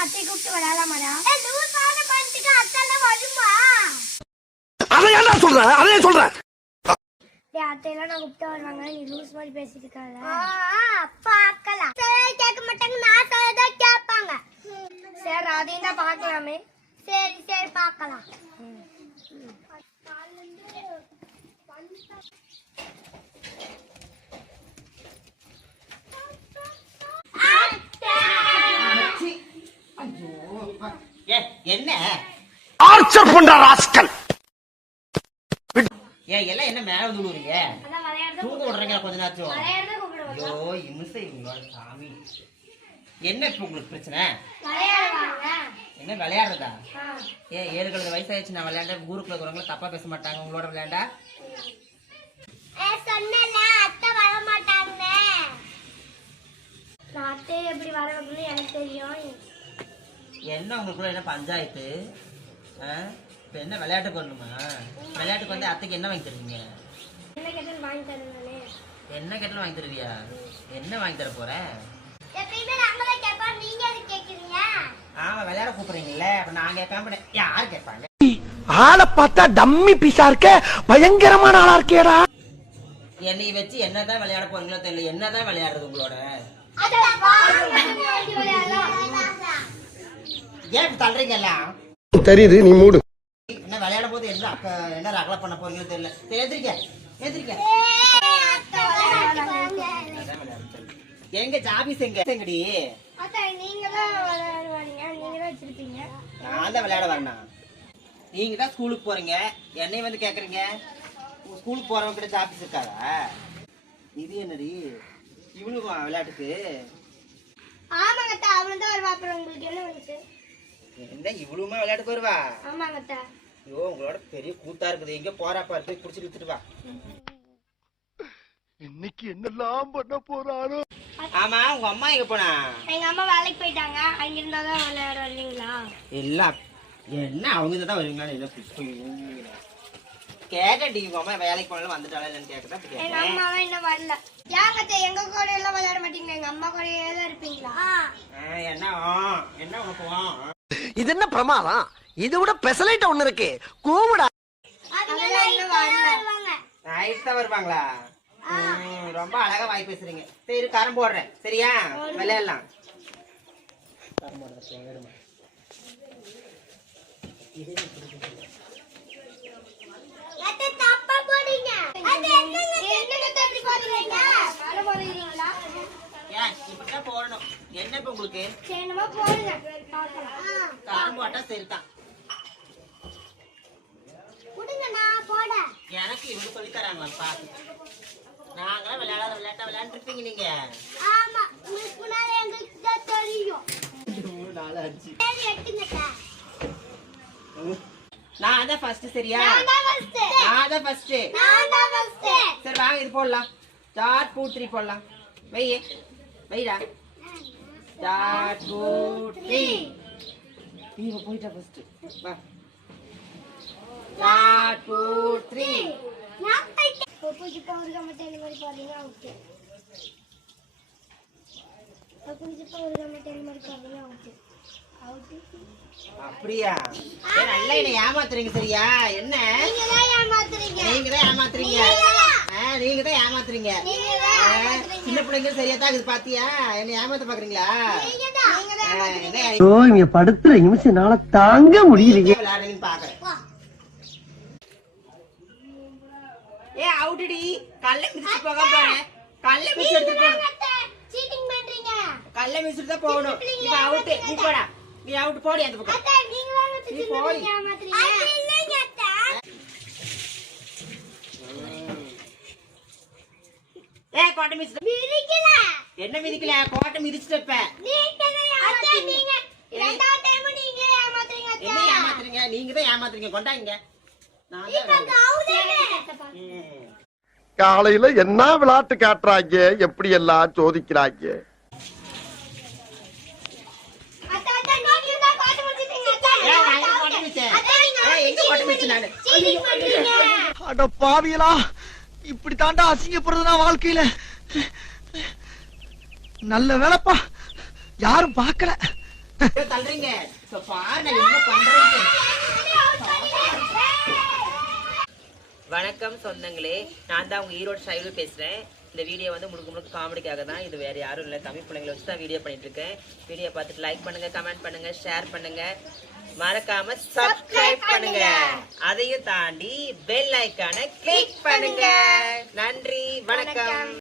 அத்தை கூப்பிட்டு வராதாமடா? லூஸ் ஆன பண்ணிட்டு அத்தால வருமா? அதை என்ன சொல்ற? அதே சொல்றேன். அத்தை எல்லாம் நான் கூப்பிட்டு வருவாங்க. நீ லூஸ் மாதிரி பேசிட்டு இருக்காத. பார்க்கலாம். சரி கேட்க மாட்டாங்க. நான் சொல்றத கேட்பாங்க. சரி அதையும் தான் பார்க்கலாமே. சரி சரி பார்க்கலாம். என்ன ஆர்ச்சர் பண்ற ராஸ்கல். எல்லாம் என்ன மேல வந்து விடுறீங்க? தூங்க விடுறீங்க கொஞ்ச நேரம். ஐயோ இம்சை இவங்களோட சாமி. என்ன இப்ப உங்களுக்கு பிரச்சனை? என்ன விளையாடுறதா? 7 வயசாயிடுச்சு. நான் விளையாண்ட ஊருக்குள்ள இருக்கிறவங்க தப்பா பேச மாட்டாங்க உங்களோட விளையாண்டா. அத்தை வர மாட்டாங்க. அத்தை எப்படி வர வைக்கணும்னு எனக்கு தெரியும். என்ன உங்களுக்குள்ள என்ன பஞ்சாயத்து? இப்ப என்ன விளையாட்டுக்கு வரணுமா? விளையாட்டுக்கு வந்து அத்தைக்கு என்ன வாங்கி தருவீங்க? என்ன கேட்டாலும் வாங்கி தருவேன். என்ன கேட்டாலும் வாங்கி தருவியா? என்ன வாங்கி தர போற? ஆமா விளையாட கூப்பிடுறீங்கல்ல, அப்ப நான் கேட்பேன். யாரு கேட்பாங்க? ஆளை பார்த்தா டம்மி பீஸா இருக்க, பயங்கரமான ஆளா இருக்கேடா. என்னை வச்சு என்னதான் விளையாட போறீங்களோ தெரியல. என்னதான் விளையாடுறது உங்களோட? ஏன் தள்ளுறீங்கல்ல? தெரியுது, நீ மூடு. என்ன விளையாட போது என்ன ரகலை பண்ண போறீங்களோ தெரியல. எதிரிக்க எதிரிக்க எங்க ஜாபிஸ் எங்கடி? நான் தான் விளையாட வரேனா? நீங்க தான் ஸ்கூலுக்கு போறீங்க, என்னை வந்து கேக்குறீங்க. ஸ்கூலுக்கு போறவங்க கிட்ட ஜாபிஸ் இருக்காதா? இது என்னடி இவனுக்கும் விளையாட்டுக்கு? ஆமாங்க அவன் தான் வருவா. அப்புறம் உங்களுக்கு என்ன வந்துச்சு? என்ன இவ்வளவுமா விளையாட்டுக்கு வருவா? ஆமாங்க. ஐயோ உங்களோட பெரிய கூட்டா இருக்குது. எங்க போறாப்பா போய் குடிச்சு வித்துட்டு வா. இன்னைக்கு என்னெல்லாம் பண்ண போறாரோ. ஆமா உங்க அம்மா எங்க போனா? எங்க அம்மா வேலைக்கு போயிட்டாங்க. அங்க இருந்தாதான் விளையாட வருவீங்களா? இல்ல என்ன அவங்க தான் வருவீங்களா? என்ன கேக்கடி உங்க அம்மா வேலைக்கு போனாலும் வந்துட்டாலும் இல்லன்னு கேக்கதான். எங்க அம்மாவே இன்னும் வரல. யாங்க எங்க கூட எல்லாம் விளையாட மாட்டீங்க? எங்க அம்மா கூடயே தான் இருப்பீங்களா? என்ன என்ன உனக்கு? இது என்ன பிரமாதம்? இது விட பெசலைட் ஒண்ணு இருக்கு. கூவுடா. நைட் தான் வருவாங்களா? ரொம்ப அழகா வாய் பேசுறீங்க. சரி கரம் போடுறேன் சரியா? விளையாடலாம். கரம் போடுறேன். போடணும் என்ன இப்ப உங்களுக்கு? கரம் போட்டா சரிதான். எனக்கு இவங்க சொல்லி தராங்களா பாத்து? நாங்களாம் விளையாடாத விளையாட்டா விளையாண்டுருப்பீங்க நீங்க. நான் தான் ஃபர்ஸ்ட் சரியா? நான் தான் ஃபர்ஸ்ட். சரி வாங்க இது போடலாம். ஸ்டார்ட் 2 3 போடலாம். வைடா. ஸ்டார்ட் 2 3. நீ போய்டா ஃபர்ஸ்ட். வா. ஸ்டார்ட் 2 3. பப்புஜி பவுடர் மட்டும் என்ன மாதிரி பாருங்க. ஓகே. பப்புஜி பவுடர் மட்டும் என்ன மாதிரி பாருங்க. ஓகே. அப்படியா? நல்லா என்ன ஏமாத்துறீங்க சரியா? என்ன நீங்க தான் ஏமாத்துறீங்க. நீங்க தான் ஏமாத்துறீங்க. நீங்க தான் ஏமாத்துறீங்க. சின்ன பிள்ளைங்க சரியா தான் இது பாத்தியா? என்ன ஏமாத்த பாக்குறீங்களா? நீங்க தான் ஐயோ இங்க படுத்துற நிமிஷம்னால தாங்க முடியலையே. விளையாடுறீங்கன்னு பாக்குறேன். அவுட்டடி கல்ல மிதிச்சு போக போறேன். கல்ல மிதிச்சு எடுத்து போறேன். சீட்டிங் பண்றீங்க. கல்ல மிதிச்சு தான் போகணும். நீ அவுட். நீ போடா. நீ அவுட் போடி அந்த பக்கம். அத்தை நீங்க வந்து சின்ன பிள்ளைங்க ஏமாத்துறீங்க. அது இல்லங்க அத்தை. கோட்டை மிதிச்சு மிதிக்கல. என்ன மிதிக்கல? கோட்டை மிதிச்சுட்டப்ப. நீங்க தான் அத்தை நீங்க இரண்டாவது டைம் நீங்க ஏமாத்துறீங்க அத்தை. என்ன ஏமாத்துறீங்க? நீங்க தான் ஏமாத்துறீங்க. கொண்டாங்க. நான் தான் காலையில என்ன விளையாட்டு காட்டுறாங்க, எப்படி எல்லாம் சோதிக்கிறாங்க. அட பாவியலா, இப்படி தாண்டா அசிங்கப்படுறதுனா வாழ்க்கையில. நல்ல வேலைப்பா, யாரும் பார்க்கல. தள்ளுறீங்க பாரு நான் என்ன பண்றேன். வணக்கம் சொந்தங்களே, நான் தான் உங்க ஈரோடு ஷைலு பேசுறேன். இந்த வீடியோ வந்து முழுக்க காமெடிக்காக தான். இது வேற யாரும் இல்லை, தமிழ் பிள்ளைங்களை வச்சு தான் வீடியோ பண்ணிட்டு இருக்கேன். வீடியோ பார்த்துட்டு லைக் பண்ணுங்க, கமெண்ட் பண்ணுங்க, ஷேர் பண்ணுங்க, மறக்காம சப்ஸ்கிரைப் பண்ணுங்க. அதையும் தாண்டி பெல் ஐகானை கிளிக் பண்ணுங்க. நன்றி, வணக்கம்.